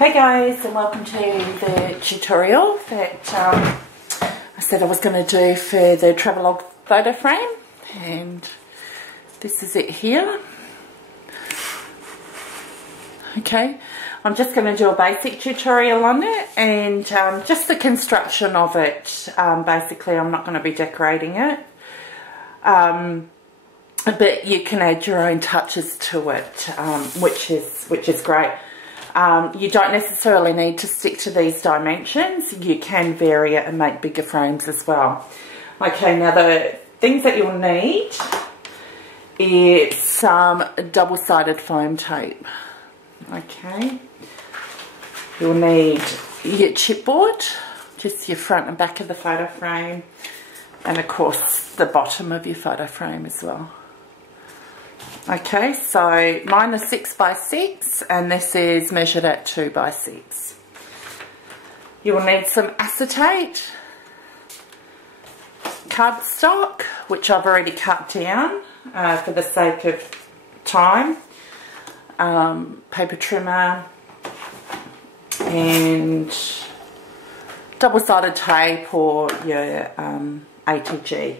Hey guys, and welcome to the tutorial that I said I was going to do for the Travelog photo frame, and this is it here. Okay, I'm just going to do a basic tutorial on it and just the construction of it. Basically, I'm not going to be decorating it, but you can add your own touches to it, which is great. You don't necessarily need to stick to these dimensions. You can vary it and make bigger frames as well. Okay, now the things that you'll need is some double-sided foam tape. Okay, you'll need your chipboard, just your front and back of the photo frame, and of course the bottom of your photo frame as well. Okay, so mine is 6 by 6 and this is measured at 2 by 6. You will need some acetate, cardstock, which I've already cut down for the sake of time, paper trimmer, and double-sided tape or your ATG.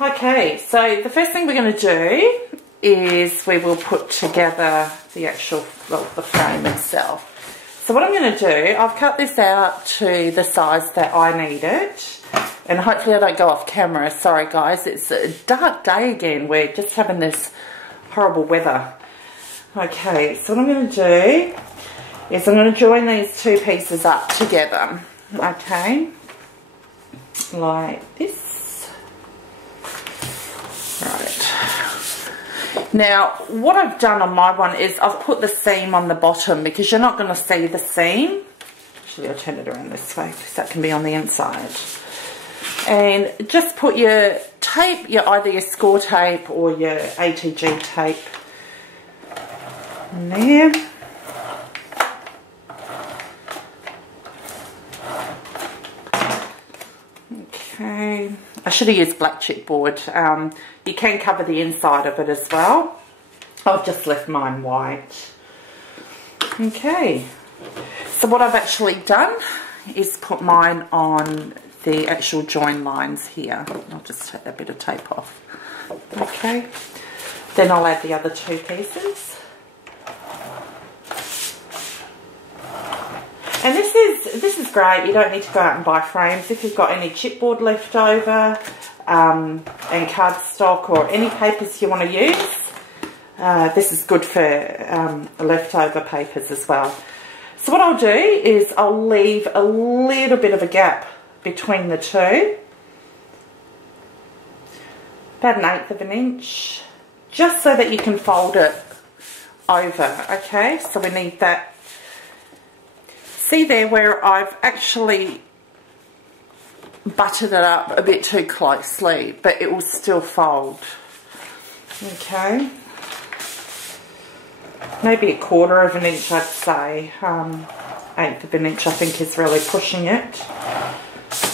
Okay, so the first thing we're going to do is we will put together the actual, well, the frame itself. So what I'm going to do, I've cut this out to the size that I need it, and hopefully I don't go off camera. Sorry guys, it's a dark day again. We're just having this horrible weather. Okay, so what I'm going to do is I'm going to join these two pieces up together. Okay, like this. Right. Now, what I've done on my one is I've put the seam on the bottom because you're not going to see the seam. Actually, I'll turn it around this way because that can be on the inside. And just put your tape, either your score tape or your ATG tape in there. Okay. I should have used black chipboard. You can cover the inside of it as well. I've just left mine white. Okay, so what I've actually done is put mine on the actual join lines here. I'll just take that bit of tape off. Okay, then I'll add the other two pieces. And this is great. You don't need to go out and buy frames. If you've got any chipboard left over and cardstock or any papers you want to use, this is good for leftover papers as well. So what I'll do is I'll leave a little bit of a gap between the two, about 1/8 of an inch, just so that you can fold it over. Okay, so we need that. See there where I've actually buttered it up a bit too closely, but it will still fold. Okay, maybe 1/4 of an inch, I'd say. 1/8 of an inch I think is really pushing it.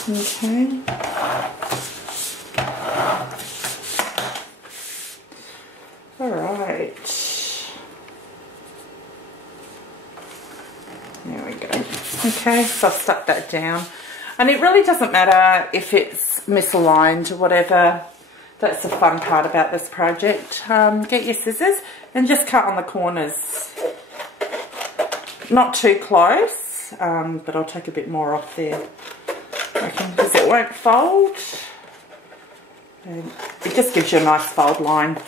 Okay, alright. There we go. Okay, so I've stuck that down. And it really doesn't matter if it's misaligned or whatever. That's the fun part about this project. Get your scissors and just cut on the corners. Not too close, but I'll take a bit more off there, I reckon, because it won't fold. And it just gives you a nice fold line.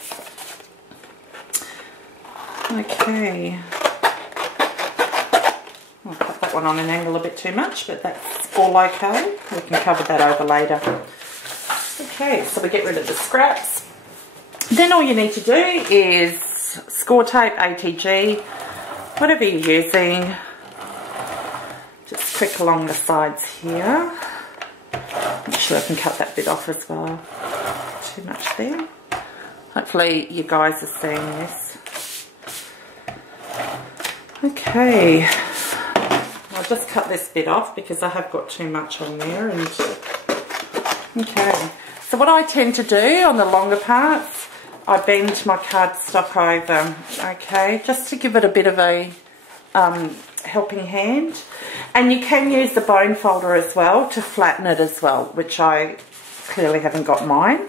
Okay. I'll cut that one on an angle a bit too much, but that's all okay. We can cover that over later. Okay, so we get rid of the scraps. Then all you need to do is score tape, ATG, whatever you're using. Just prick along the sides here. Make sure I can cut that bit off as well. Too much there. Hopefully you guys are seeing this. Okay. I'll just cut this bit off because I have got too much on there. And okay, so what I tend to do on the longer parts, I bend my cardstock over, okay, just to give it a bit of a helping hand. And you can use the bone folder as well to flatten it as well, which I clearly haven't got mine.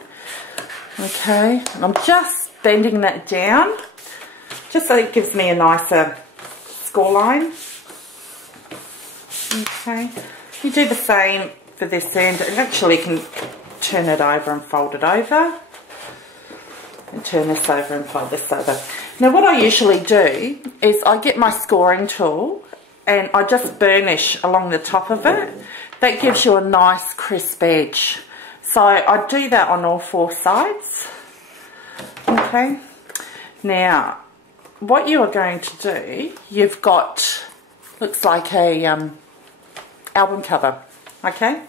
Okay, and I'm just bending that down just so it gives me a nicer score line. Okay, you do the same for this end, and actually you can turn it over and fold it over, and turn this over and fold this over. Now what I usually do is I get my scoring tool and I just burnish along the top of it. That gives you a nice crisp edge. So I do that on all 4 sides. Okay, now what you are going to do, you've got, looks like a album cover. Okay,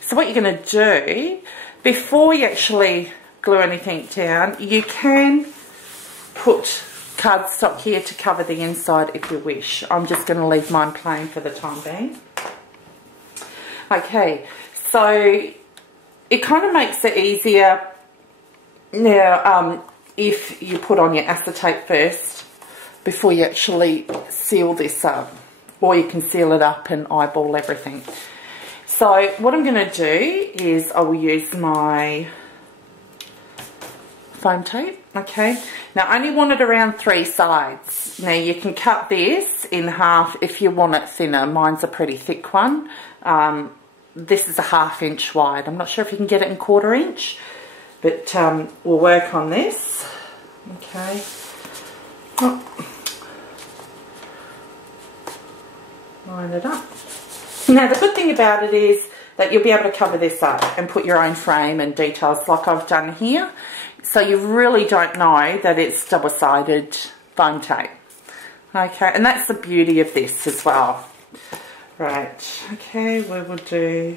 so what you're going to do, before you actually glue anything down, you can put cardstock here to cover the inside if you wish. I'm just going to leave mine plain for the time being. Okay, so it kind of makes it easier now if you put on your acetate first before you actually seal this up, or you can seal it up and eyeball everything. So what I'm going to do is I will use my foam tape. Okay, now I only want it around 3 sides. Now you can cut this in half if you want it thinner. Mine's a pretty thick one. This is a 1/2 inch wide. I'm not sure if you can get it in 1/4 inch, but we'll work on this. Okay. Oh. Line it up. Now the good thing about it is that you'll be able to cover this up and put your own frame and details like I've done here. So you really don't know that it's double-sided foam tape. Okay, and that's the beauty of this as well. Right, okay, we will do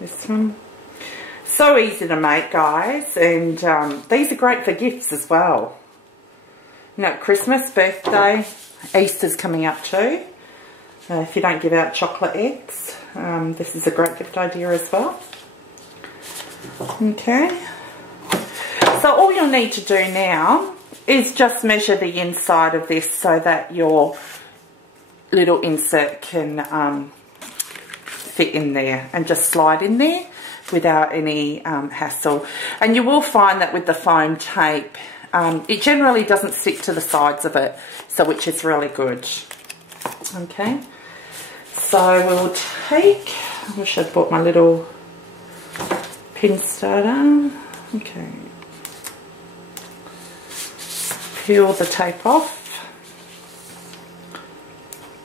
this one. So easy to make, guys, and these are great for gifts as well. You know, Christmas, birthday, Easter's coming up too. If you don't give out chocolate eggs, this is a great gift idea as well. Okay. So all you'll need to do now is just measure the inside of this so that your little insert can fit in there and just slide in there without any hassle. And you will find that with the foam tape, it generally doesn't stick to the sides of it, so which is really good. Okay, so we'll take, I wish I'd bought my little pin starter. Okay, peel the tape off.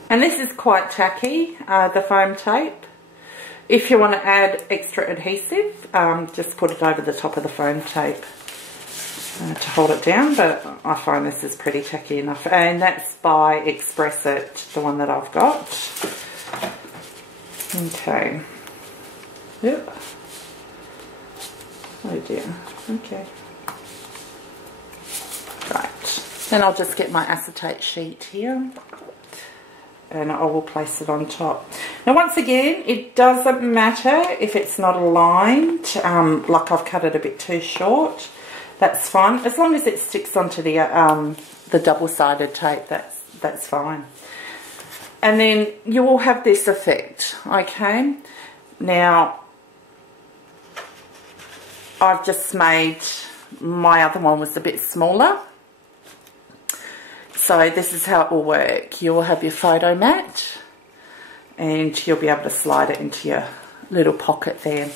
And this is quite tacky, the foam tape. If you want to add extra adhesive, just put it over the top of the foam tape to hold it down, but I find this is pretty tacky enough. And that's by Express It, the one that I've got. Okay. Yep. Oh dear. Okay. Right. Then I'll just get my acetate sheet here, and I will place it on top. Now once again, it doesn't matter if it's not aligned, like I've cut it a bit too short, that's fine. As long as it sticks onto the double-sided tape, that's fine. And then you will have this effect, okay? Now, I've just made, my other one was a bit smaller. So this is how it will work. You'll have your photo mat and you'll be able to slide it into your little pocket there.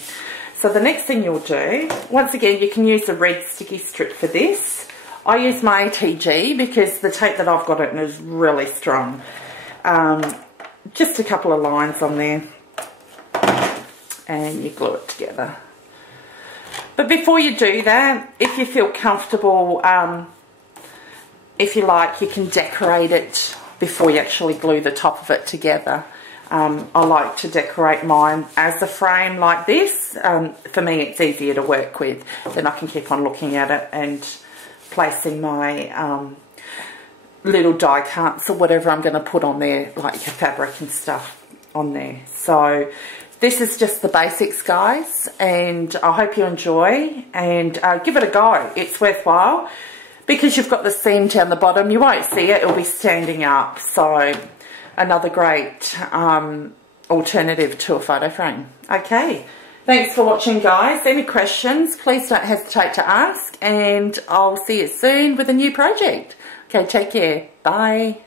So the next thing you'll do, once again, you can use a red sticky strip for this. I use my ATG because the tape that I've got in is really strong. Just a couple of lines on there and you glue it together. But before you do that, if you feel comfortable, if you like, you can decorate it before you actually glue the top of it together. I like to decorate mine as a frame like this. For me, it's easier to work with. Then I can keep on looking at it and placing my little die cuts or whatever I'm going to put on there, like your fabric and stuff on there. So this is just the basics, guys, and I hope you enjoy, and give it a go. It's worthwhile because you've got the seam down the bottom. You won't see it, it'll be standing up. So another great alternative to a photo frame. Okay, thanks for watching, guys. Any questions, please don't hesitate to ask, and I'll see you soon with a new project. Okay, take care. Bye.